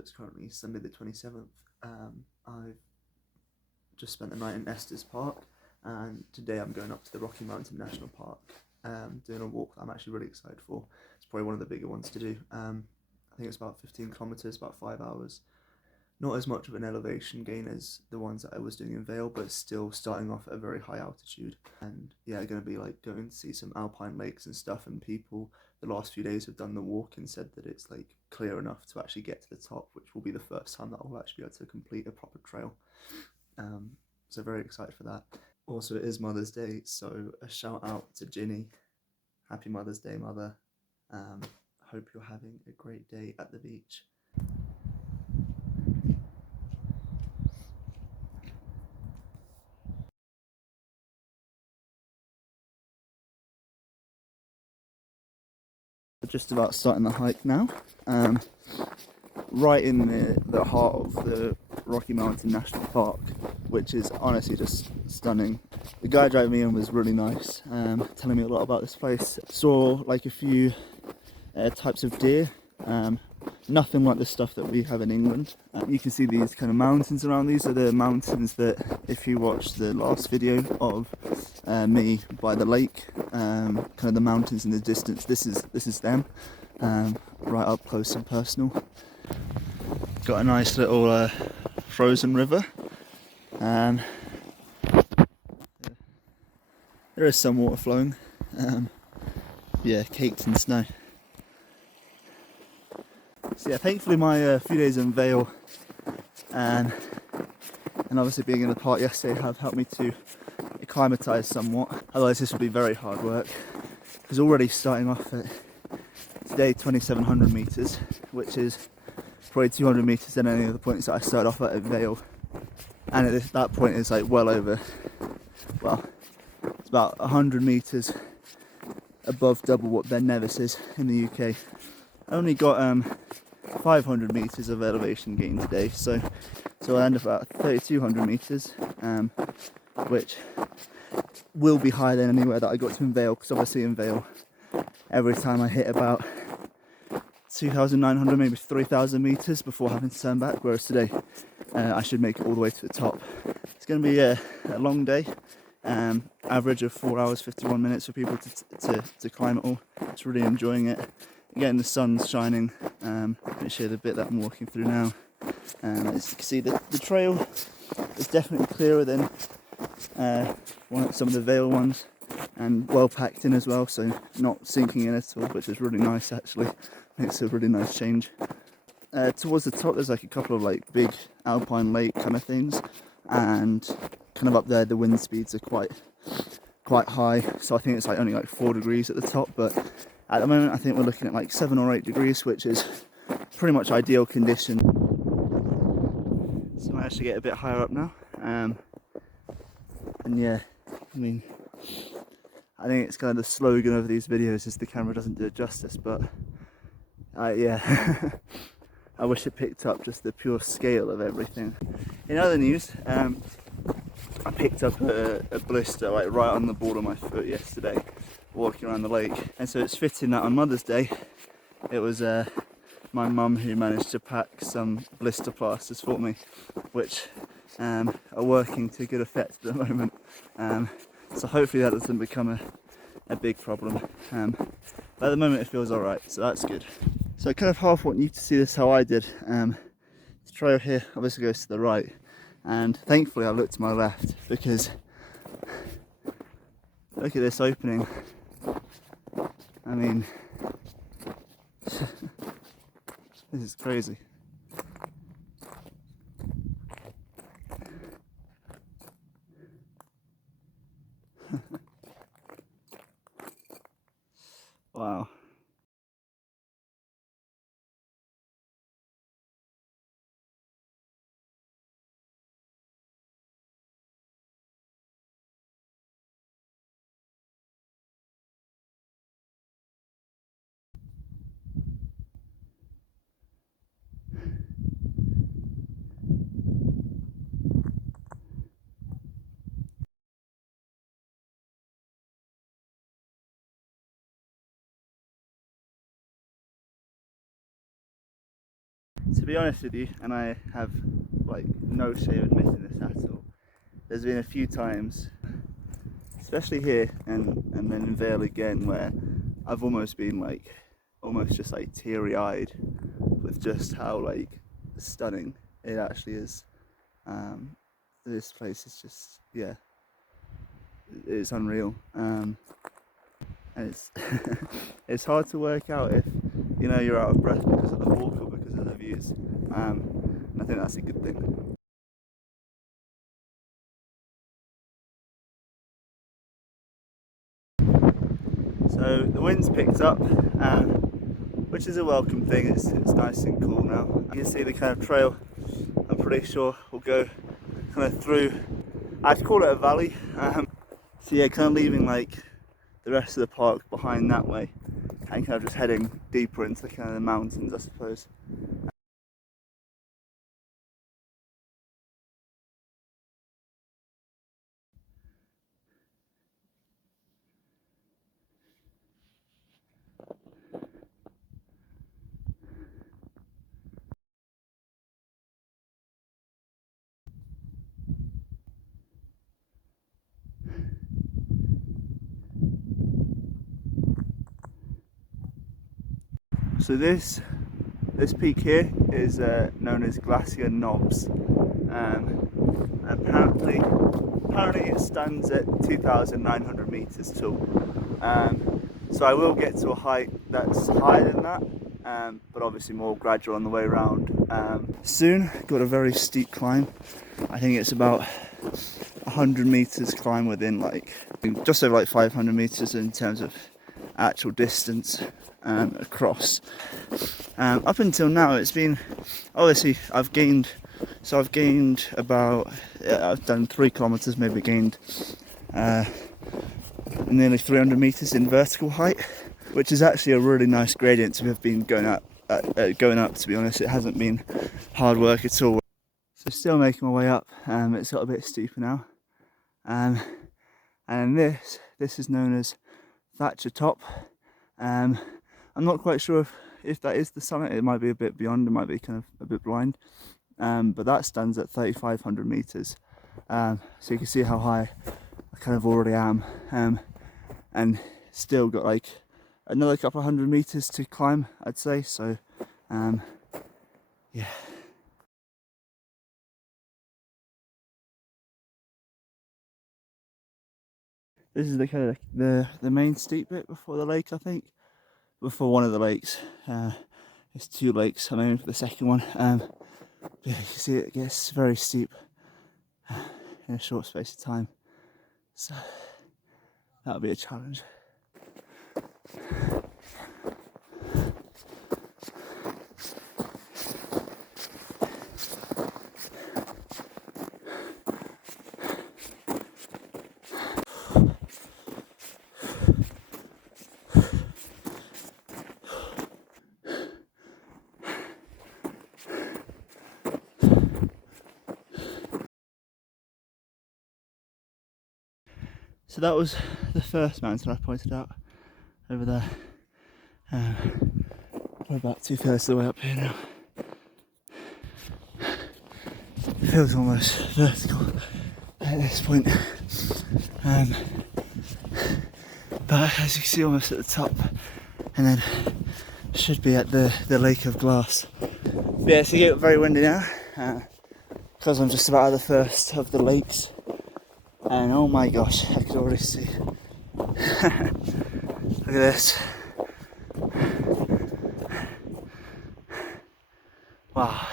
It's currently Sunday the 27th. I've just spent the night in Estes Park, and today I'm going up to the Rocky Mountain National Park, doing a walk that I'm actually really excited for. It's probably one of the bigger ones to do. I think it's about 15 kilometers, about 5 hours. Not as much of an elevation gain as the ones that I was doing in Vale, but still starting off at a very high altitude. And yeah, going to be like going to see some alpine lakes and stuff, and people the last few days have done the walk and said that it's like clear enough to actually get to the top, which will be the first time that I'll actually be able to complete a proper trail. So very excited for that. Also, it is Mother's Day, so a shout out to Ginny. Happy Mother's Day, Mother. Hope you're having a great day at the beach. Just about starting the hike now. Right in the heart of the Rocky Mountain National Park, which is honestly just stunning. The guy driving me in was really nice, telling me a lot about this place. Saw like a few types of deer, nothing like the stuff that we have in England. You can see these kind of mountains around. These are the mountains that, if you watched the last video of me by the lake, kind of the mountains in the distance, this is them, right up close and personal. Got a nice little frozen river. There is some water flowing. Yeah, caked in snow. So yeah, thankfully my few days in Vale and obviously being in the park yesterday have helped me to acclimatise somewhat. Otherwise this would be very hard work. Because already starting off at today 2,700 metres, which is probably 200 metres than any of the points that I started off at Vale. And at that point it's like well over, well, it's about 100 metres above double what Ben Nevis is in the UK. I only got 500 metres of elevation gain today, so I end up at 3,200 metres, which will be higher than anywhere that I got to in Vale, because obviously in Vale every time I hit about 2,900, maybe 3,000 metres before having to turn back, whereas today I should make it all the way to the top. It's going to be a long day, average of 4 hours 51 minutes for people to climb it all. Just really enjoying it. Again, the sun's shining. Let me show you the bit that I'm walking through now. As you can see, the trail is definitely clearer than some of the Vale ones, and well packed in as well, so not sinking in at all, which is really nice actually. Makes a really nice change. Towards the top there's like a couple of like big alpine lake kind of things, and kind of up there the wind speeds are quite high, so I think it's like only like 4 degrees at the top, but at the moment I think we're looking at like 7 or 8 degrees, which is pretty much ideal condition. So I managed to get a bit higher up now, and yeah, I mean, I think it's kind of the slogan of these videos is the camera doesn't do it justice, but yeah, I wish it picked up just the pure scale of everything. In other news, I picked up a blister like right on the ball of my foot yesterday, walking around the lake, and so it's fitting that on Mother's Day it was my mum who managed to pack some blister plasters for me, which are working to good effect at the moment. So hopefully that doesn't become a big problem. But at the moment it feels alright, so that's good. So I kind of half want you to see this how I did. The trail here obviously goes to the right, and thankfully I looked to my left, because look at this opening. I mean, this is crazy. Wow. To be honest with you, and I have like no shame admitting this at all, there's been a few times, especially here and then in Vale again, where I've almost been like almost just like teary-eyed with just how like stunning it actually is. This place is just, yeah, it's unreal, and it's it's hard to work out if you know you're out of breath because of the walk or because of the views, and I think that's a good thing. So the wind's picked up, which is a welcome thing. It's nice and cool now. You can see the kind of trail, I'm pretty sure will go kind of through, I'd call it a valley. So yeah, kind of leaving like the rest of the park behind that way and kind of just heading deeper into the kind of the mountains, I suppose. So this peak here is known as Glacier Knobs. Apparently it stands at 2,900 meters tall. So I will get to a height that's higher than that, but obviously more gradual on the way around. Soon, got a very steep climb. I think it's about 100 meters climb within like just over like 500 meters in terms of actual distance across. Up until now, it's been obviously I've gained about I've done 3 kilometers, maybe gained nearly 300 meters in vertical height, which is actually a really nice gradient to have been going up. To be honest, it hasn't been hard work at all. So still making my way up. It's got a bit steeper now, and this is known as Thatcher Top. I'm not quite sure if that is the summit. It might be a bit beyond. It might be kind of a bit blind. But that stands at 3,500 meters. So you can see how high I kind of already am, and still got like another couple of 100 meters to climb, I'd say. So, yeah. This is the kind of the main steep bit before the lake, I think. Before one of the lakes. There's 2 lakes. I'm aiming for the second one. Yeah, you can see it gets very steep in a short space of time. So that'll be a challenge. So that was the first mountain I pointed out over there. We're about 2/3 of the way up here now. It feels almost vertical at this point. But as you can see, almost at the top, and then should be at the Lake of Glass. But yeah, it's getting very windy now because I'm just about at the first of the lakes. And oh my gosh, I could already see. Look at this. Wow.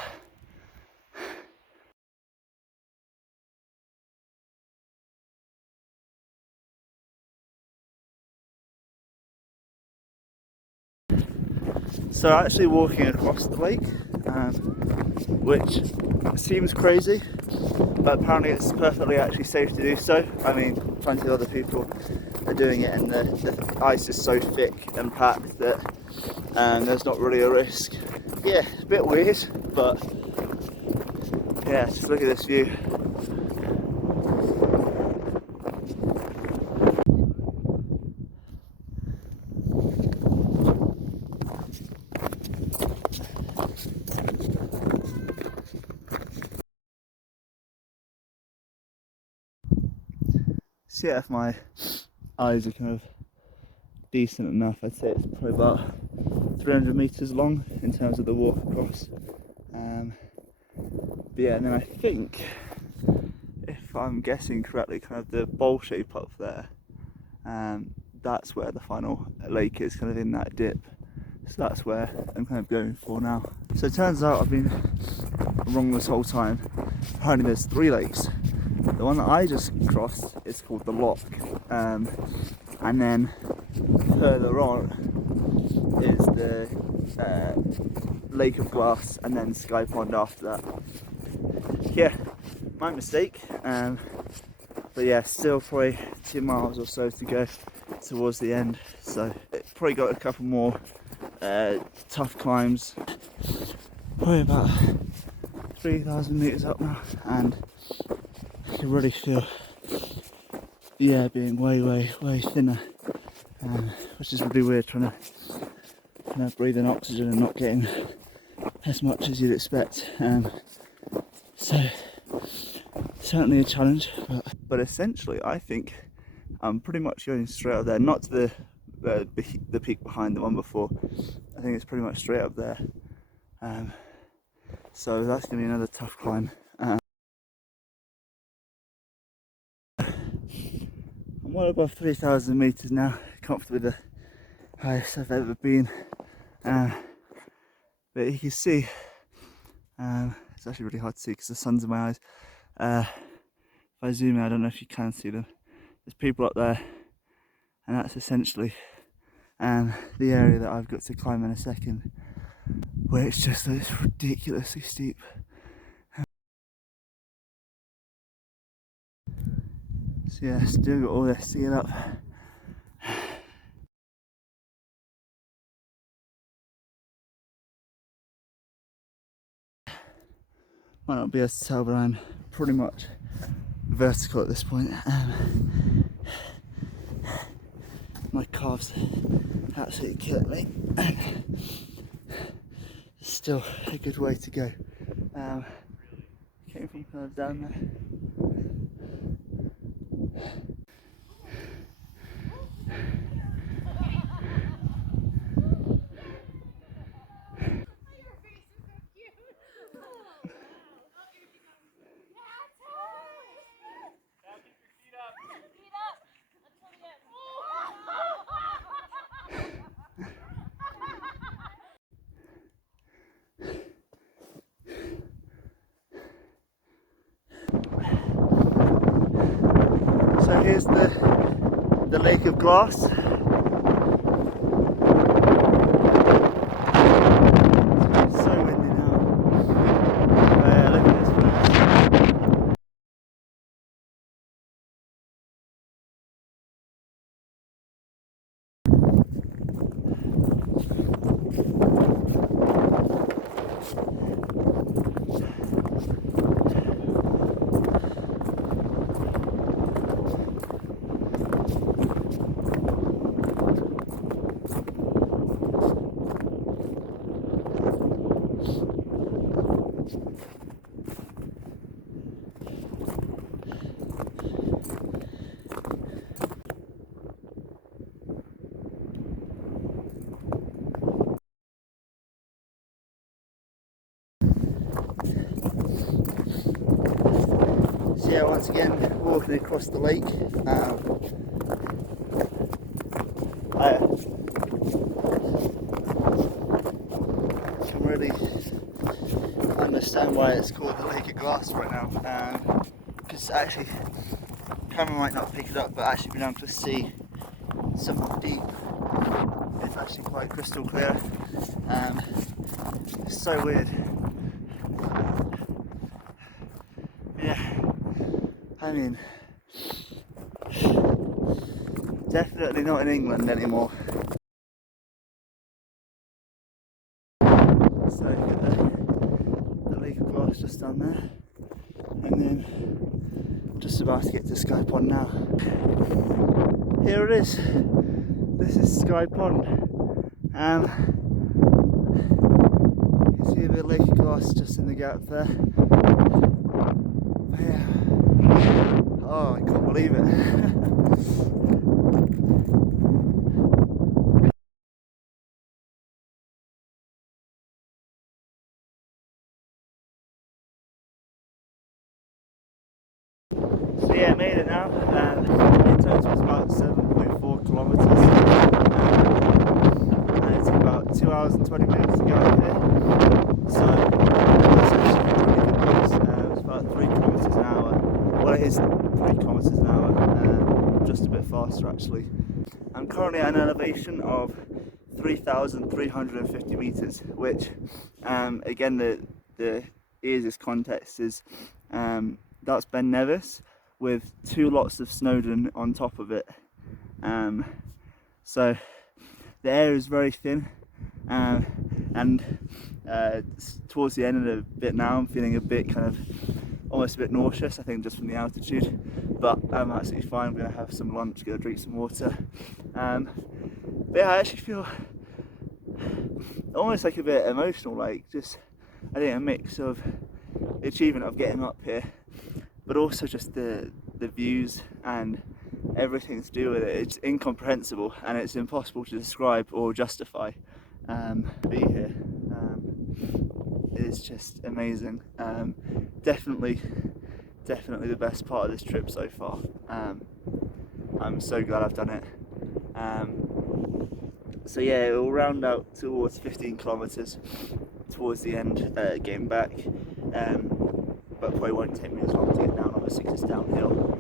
So actually walking across the lake, which seems crazy, but apparently it's perfectly actually safe to do so. I mean, plenty of other people are doing it, and the ice is so thick and packed that there's not really a risk. Yeah, it's a bit weird, but yeah, just look at this view. see if my eyes are kind of decent enough. I'd say it's probably about 300 meters long in terms of the walk across. But yeah, and then I think, if I'm guessing correctly, kind of the bowl shape up there, that's where the final lake is, kind of in that dip. So that's where I'm kind of going for now. So it turns out I've been wrong this whole time. Apparently there's 3 lakes. The one that I just crossed is called the Loch, and then further on is the Lake of Glass, and then Sky Pond after that. Yeah, my mistake. But yeah, still probably 2 miles or so to go towards the end. So it probably got a couple more tough climbs. Probably about 3,000 meters up now, and I can really feel the air being way thinner, which is really weird, trying to breathe in oxygen and not getting as much as you'd expect. So certainly a challenge, but essentially I think I'm pretty much going straight up there, not to the peak behind the one before. I think it's pretty much straight up there. So that's going to be another tough climb. I'm well above 3,000 meters now, comfortably the highest I've ever been. But you can see, it's actually really hard to see because the sun's in my eyes. If I zoom in, I don't know if you can see them. There's people up there, and that's essentially the area that I've got to climb in a second, where it's just ridiculously steep. So yeah, still got all this to get up. Might not be able to tell, but I'm pretty much vertical at this point. My calves absolutely killing me. Still a good way to go. Came from kind of down there. So here's the Lake of Glass. It's so windy now. Look at this place. So yeah, once again, walking across the lake. I can really understand why it's called the Lake of Glass right now, because actually, camera might not pick it up, but actually being able to see somewhat deep, it's actually quite crystal clear. It's so weird. Yeah, I mean, definitely not in England anymore. So the Lake of Glass just down there, and then just about to get to Sky Pond now. Here it is. This is Sky Pond. You can see a bit of Lake of Glass just in the gap there. But yeah. Oh, I can't believe believe it. So yeah, made it now. In total it's about 7.4 kilometres, and it's about 2 hours and 20 minutes to go up here. So that's actually a really good pace. It's about 3 kilometres an hour. Well, it is 3 kilometres an hour, just a bit faster actually. I'm currently at an elevation of 3,350 metres, which again the easiest context is that's Ben Nevis with 2 lots of Snowdon on top of it. So the air is very thin, and towards the end of the bit now I'm feeling a bit kind of almost a bit nauseous, I think just from the altitude, but I'm absolutely fine. I'm going to have some lunch, go drink some water. But yeah, I actually feel almost like a bit emotional, like just I think a mix of the achievement of getting up here, but also just the views and everything to do with it. It's incomprehensible and it's impossible to describe or justify. Be here. It's just amazing. Definitely the best part of this trip so far. I'm so glad I've done it. So yeah, it will round out towards 15 kilometres towards the end, getting back. But probably won't take me as long to get down, obviously because it's downhill.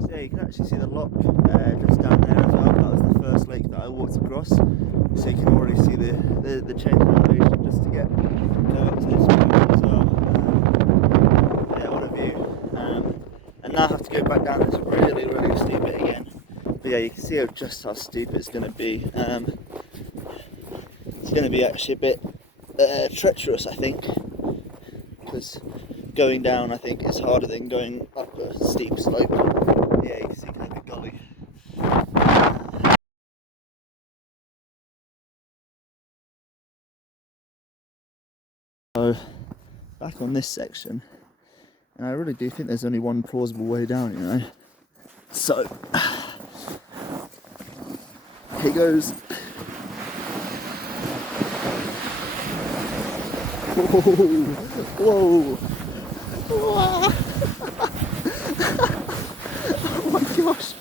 So yeah, you can actually see the lock just down there as well. That was the first lake that I walked across. So you can already see the change in elevation just to get up to this point as well. Yeah, what a view. And now I have to go back down this really steep bit again. But yeah, you can see just how steep it's going to be. It's going to be actually a bit treacherous, I think, because going down I think is harder than going up a steep slope. Yeah, you can see kind of the gully. So back on this section, and I really do think there's only one plausible way down, you know. So here goes. Whoa! Whoa! Oh my gosh!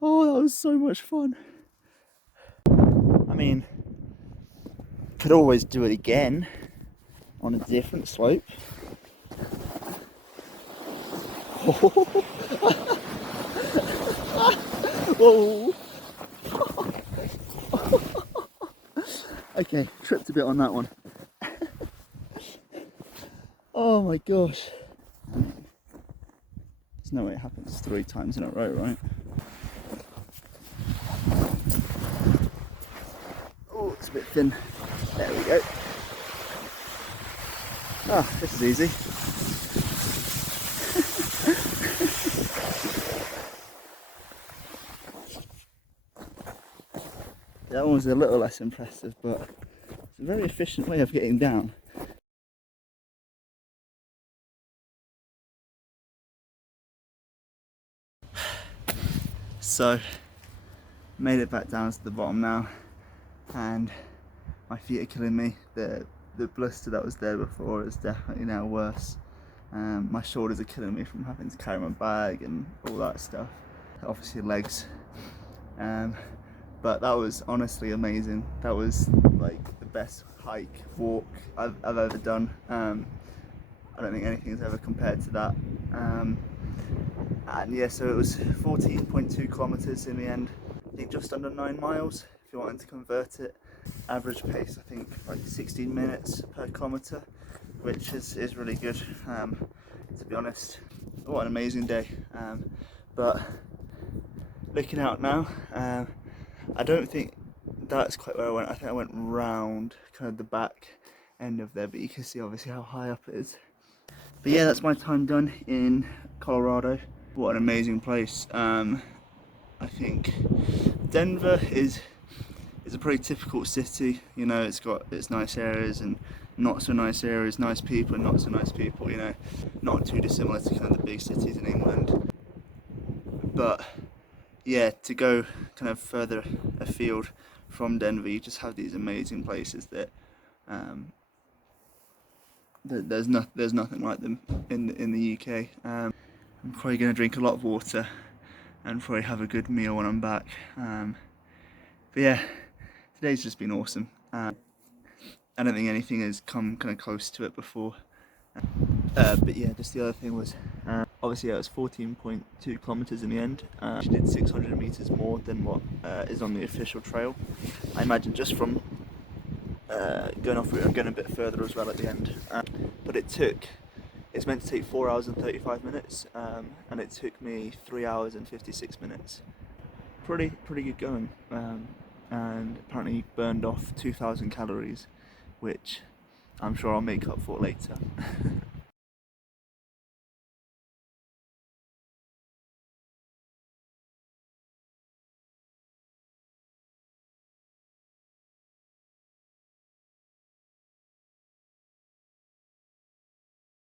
Oh, that was so much fun. I mean, could always do it again on a different slope. Whoa! Okay, tripped a bit on that one. Oh my gosh. There's no way it happens 3 times in a row, right? Oh, it's a bit thin. There we go. Ah, this is easy. That one was a little less impressive, but it's a very efficient way of getting down. So, made it back down to the bottom now, and my feet are killing me. The blister that was there before is definitely now worse. My shoulders are killing me from having to carry my bag and all that stuff. Obviously legs. But that was honestly amazing. That was like the best hike, walk I've ever done. I don't think anything's ever compared to that. And yeah, so it was 14.2 kilometres in the end. I think just under 9 miles if you wanted to convert it. Average pace, I think like 16 minutes per kilometre, which is really good, to be honest. What an amazing day. But looking out now, I don't think that's quite where I went. I think I went round kind of the back end of there, but you can see obviously how high up it is. But yeah, that's my time done in Colorado. what an amazing place. I think Denver is a pretty typical city. You know, it's got its nice areas and not so nice areas, nice people and not so nice people. You know, not too dissimilar to kind of the big cities in England. But yeah, to go kind of further afield from Denver, you just have these amazing places that there's nothing like them in the UK. I'm probably going to drink a lot of water and probably have a good meal when I'm back. But yeah, today's just been awesome. I don't think anything has come kind of close to it before. But yeah, just the other thing was, obviously it was 14.2 kilometers in the end. She did 600 meters more than what is on the official trail. I imagine just from going off route and going a bit further as well at the end. But it's meant to take 4 hours and 35 minutes, and it took me 3 hours and 56 minutes. Pretty good going. And apparently burned off 2,000 calories, which I'm sure I'll make up for later.